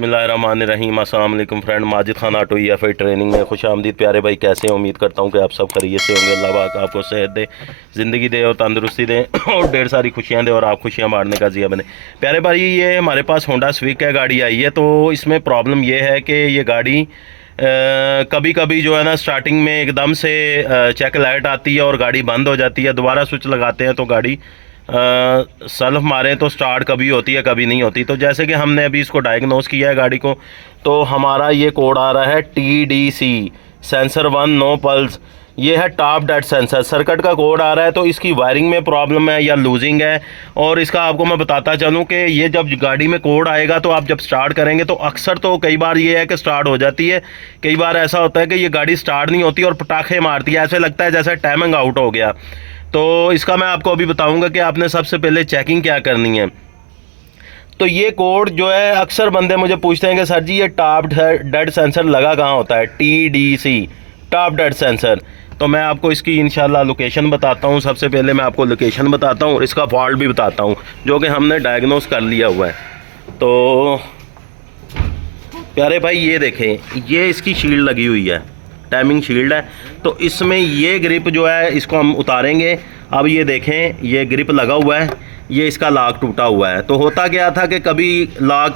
बिस्मिल्लाहिर्रहमानिर्रहीम। अस्सलाम वालेकुम friend, Majid Khan auto EFI training में खुश आमदीद। प्यारे भाई कैसे हैं? उम्मीद करता हूं कि आप सब खैरियत से होंगे। अल्लाह पाक आपको सेहत दे, ज़िंदगी दे और तंदुरुस्ती दे और ढेर सारी खुशियां दे और आप खुशियां बांटने का ज़िया बने। प्यारे भाई ये हमारे पास होंडा स्विक है, गाड़ी आई है। तो इसमें प्रॉब्लम ये है कि ये गाड़ी कभी कभी जो है ना स्टार्टिंग में एकदम से चेक लाइट आती है और गाड़ी बंद हो जाती है। दोबारा स्विच लगाते हैं तो गाड़ी सेल्फ मारें तो स्टार्ट कभी होती है कभी नहीं होती। तो जैसे कि हमने अभी इसको डायग्नोस किया है गाड़ी को, तो हमारा ये कोड आ रहा है TDC सेंसर 1 नो पल्स। ये है टॉप डेड सेंसर, सर्किट का कोड आ रहा है। तो इसकी वायरिंग में प्रॉब्लम है या लूजिंग है। और इसका आपको मैं बताता चलूँ कि ये जब गाड़ी में कोड आएगा तो आप जब स्टार्ट करेंगे तो अक्सर तो कई बार ये है कि स्टार्ट हो जाती है, कई बार ऐसा होता है कि ये गाड़ी स्टार्ट नहीं होती और पटाखे मारती है, ऐसे लगता है जैसे टाइमिंग आउट हो गया। तो इसका मैं आपको अभी बताऊंगा कि आपने सबसे पहले चेकिंग क्या करनी है। तो ये कोड जो है अक्सर बंदे मुझे पूछते हैं कि सर जी ये टॉप डेड सेंसर लगा कहाँ होता है, TDC टॉप डेड सेंसर। तो मैं आपको इसकी इंशाल्लाह लोकेशन बताता हूँ। सबसे पहले मैं आपको लोकेशन बताता हूँ और इसका फॉल्ट भी बताता हूँ जो कि हमने डायग्नोस कर लिया हुआ है। तो प्यारे भाई ये देखें, ये इसकी शील्ड लगी हुई है, टाइमिंग शील्ड है। तो इसमें ये ग्रिप जो है इसको हम उतारेंगे। अब ये देखें ये ग्रिप लगा हुआ है, ये इसका लॉक टूटा हुआ है। तो होता क्या था कि कभी लॉक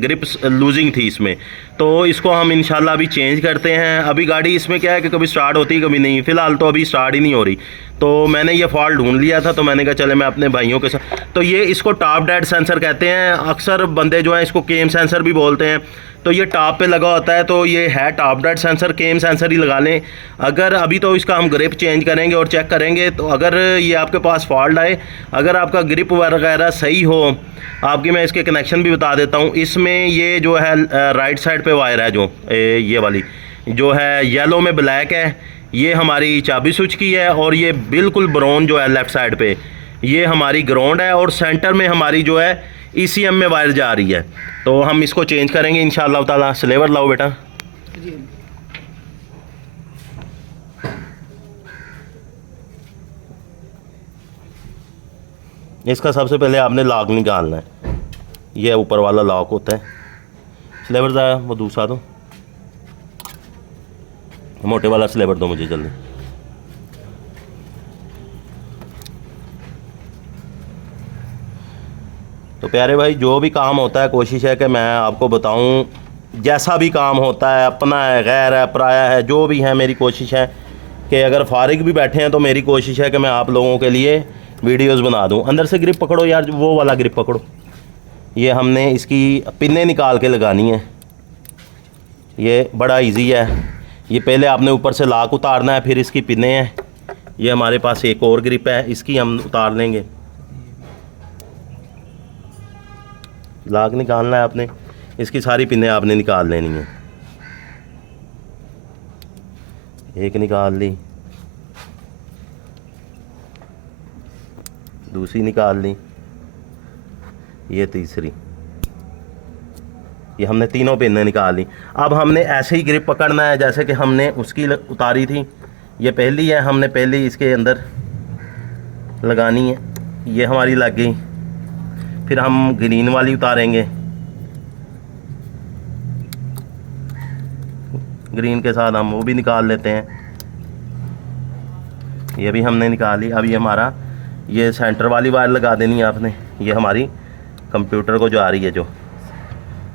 ग्रिप लूजिंग थी इसमें, तो इसको हम इंशाल्लाह अभी चेंज करते हैं। अभी गाड़ी इसमें क्या है कि कभी स्टार्ट होती कभी नहीं, फ़िलहाल तो अभी स्टार्ट ही नहीं हो रही। तो मैंने ये फॉल्ट ढूंढ लिया था, तो मैंने कहा चले मैं अपने भाइयों के साथ। तो ये इसको टॉप डेड सेंसर कहते हैं, अक्सर बंदे जो हैं इसको केम सेंसर भी बोलते हैं। तो ये टॉप पे लगा होता है, तो ये है टॉप डेड सेंसर, केम सेंसर ही लगा लें। अगर अभी तो इसका हम ग्रिप चेंज करेंगे और चेक करेंगे। तो अगर ये आपके पास फॉल्ट आए, अगर आपका ग्रिप वगैरह सही हो, आपकी मैं इसके कनेक्शन भी बता देता हूँ। इसमें ये जो है राइट साइड पे वायर है, जो ये वाली जो है येलो में ब्लैक है, ये हमारी चाबी स्विच की है। और ये बिल्कुल ब्राउन जो है लेफ़्ट साइड पे, ये हमारी ग्राउंड है। और सेंटर में हमारी जो है ECM में वायर जा रही है। तो हम इसको चेंज करेंगे इंशाअल्लाह ताला। स्लेवर लाओ बेटा। इसका सबसे पहले आपने लॉक निकालना है, ये ऊपर वाला लॉक होता है। स्लेवर ज़रा वो दूसरा दो, मोटे वाला स्लेवर दो मुझे जल्दी। तो प्यारे भाई जो भी काम होता है कोशिश है कि मैं आपको बताऊं। जैसा भी काम होता है, अपना है, गैर है, पराया है, जो भी है, मेरी कोशिश है कि अगर फारिग भी बैठे हैं तो मेरी कोशिश है कि मैं आप लोगों के लिए वीडियोस बना दूं। अंदर से ग्रिप पकड़ो यार, वो वाला ग्रिप पकड़ो। ये हमने इसकी पिन्ने निकाल के लगानी है, ये बड़ा इजी है। ये पहले आपने ऊपर से लॉक उतारना है, फिर इसकी पिन्ने हैं। ये हमारे पास एक और ग्रिप है, इसकी हम उतार लेंगे। लॉक निकालना है आपने, इसकी सारी पिन्ने आपने निकाल लेनी है। एक निकाल ली, दूसरी निकाल ली, ये तीसरी, ये हमने तीनों पिन्ने निकाल ली। अब हमने ऐसे ही ग्रिप पकड़ना है जैसे कि हमने उसकी उतारी थी। ये पहली है, हमने पहली इसके अंदर लगानी है, ये हमारी लग गई। फिर हम ग्रीन वाली उतारेंगे, ग्रीन के साथ हम वो भी निकाल लेते हैं। ये भी हमने निकाली। अब ये हमारा ये सेंटर वाली वायर लगा देनी है आपने। ये हमारी कंप्यूटर को जो आ रही है, जो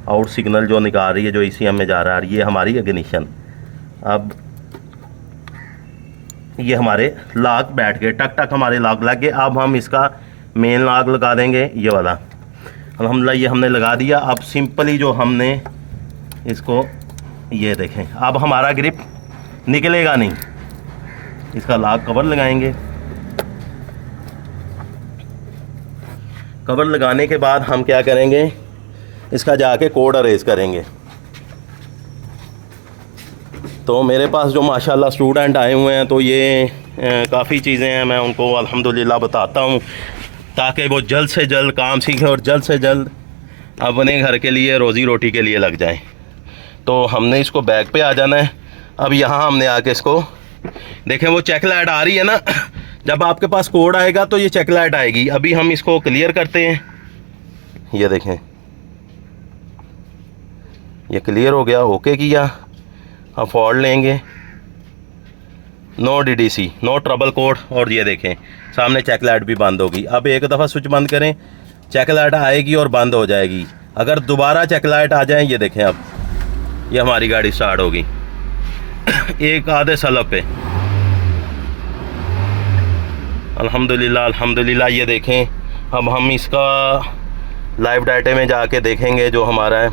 आउट सिग्नल जो निकाल रही है, जो ECM में जा रहा है, ये हमारी इग्निशन। अब ये हमारे लॉक बैठ गए, टक टक हमारे लॉक लग गए। अब हम इसका मेन लॉक लगा देंगे, ये वाला। अल्हम्दुलिल्लाह ये हमने लगा दिया। अब सिंपली जो हमने इसको, ये देखें, अब हमारा ग्रिप निकलेगा नहीं। इसका लॉक कवर लगाएंगे। कवर लगाने के बाद हम क्या करेंगे, इसका जाके कोड अरेज करेंगे। तो मेरे पास जो माशाल्लाह स्टूडेंट आए हुए हैं, तो ये काफ़ी चीज़ें हैं, मैं उनको अल्हम्दुलिल्लाह बताता हूँ ताकि वो जल्द से जल्द काम सीखें और जल्द से जल्द अपने घर के लिए, रोज़ी रोटी के लिए लग जाएं। तो हमने इसको बैक पे आ जाना है। अब यहाँ हमने आके इसको देखें, वो चेक लाइट आ रही है ना, जब आपके पास कोड आएगा तो ये चेक लाइट आएगी। अभी हम इसको क्लियर करते हैं, ये देखें, ये क्लियर हो गया, ओके किया। अब फॉल्ट लेंगे, no DDC, no trouble code. और ये देखें सामने चेक लाइट भी बंद होगी। अब एक दफ़ा स्विच बंद करें, चेक लाइट आएगी और बंद हो जाएगी। अगर दोबारा चेक लाइट आ जाए, ये देखें अब ये हमारी गाड़ी स्टार्ट होगी एक आधे सलब पे। अल्हम्दुलिल्लाह अल्हम्दुलिल्लाह। ये देखें अब हम इसका लाइव डाटे में जाके देखेंगे जो हमारा है।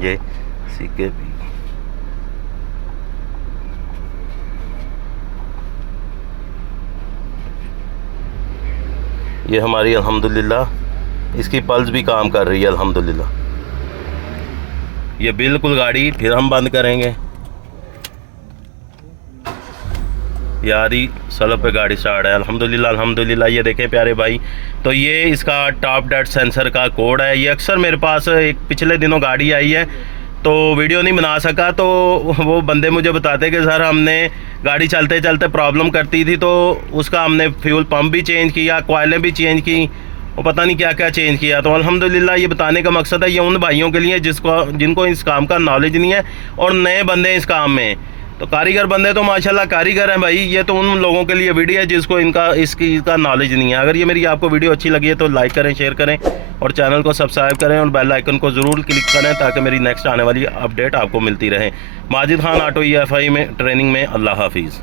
ये सीके भी ये हमारी अल्हम्दुलिल्लाह इसकी पल्स भी काम कर रही है अल्हम्दुलिल्लाह। ये बिल्कुल गाड़ी फिर हम बंद करेंगे। यारी सलब पे गाड़ी स्टार्ट है अल्हम्दुलिल्लाह अल्हम्दुलिल्लाह। ये देखें प्यारे भाई, तो ये इसका टॉप डेट सेंसर का कोड है। ये अक्सर मेरे पास एक पिछले दिनों गाड़ी आई है तो वीडियो नहीं बना सका, तो वो बंदे मुझे बताते कि सर हमने गाड़ी चलते चलते प्रॉब्लम करती थी तो उसका हमने फ्यूल पंप भी चेंज किया, कॉइलें भी चेंज की, वो पता नहीं क्या क्या चेंज किया। तो अल्हम्दुलिल्लाह ये बताने का मकसद है ये उन भाइयों के लिए जिनको इस काम का नॉलेज नहीं है और नए बंदे इस काम में। तो कारीगर बंदे तो माशाल्लाह कारीगर हैं भाई। ये तो उन लोगों के लिए वीडियो है जिसको इसका नॉलेज नहीं है। अगर ये मेरी आपको वीडियो अच्छी लगी है तो लाइक करें, शेयर करें और चैनल को सब्सक्राइब करें और बेल आइकन को ज़रूर क्लिक करें ताकि मेरी नेक्स्ट आने वाली अपडेट आपको मिलती रहे। माजिद खान ऑटो EFI में ट्रेनिंग में। अल्लाह हाफिज़।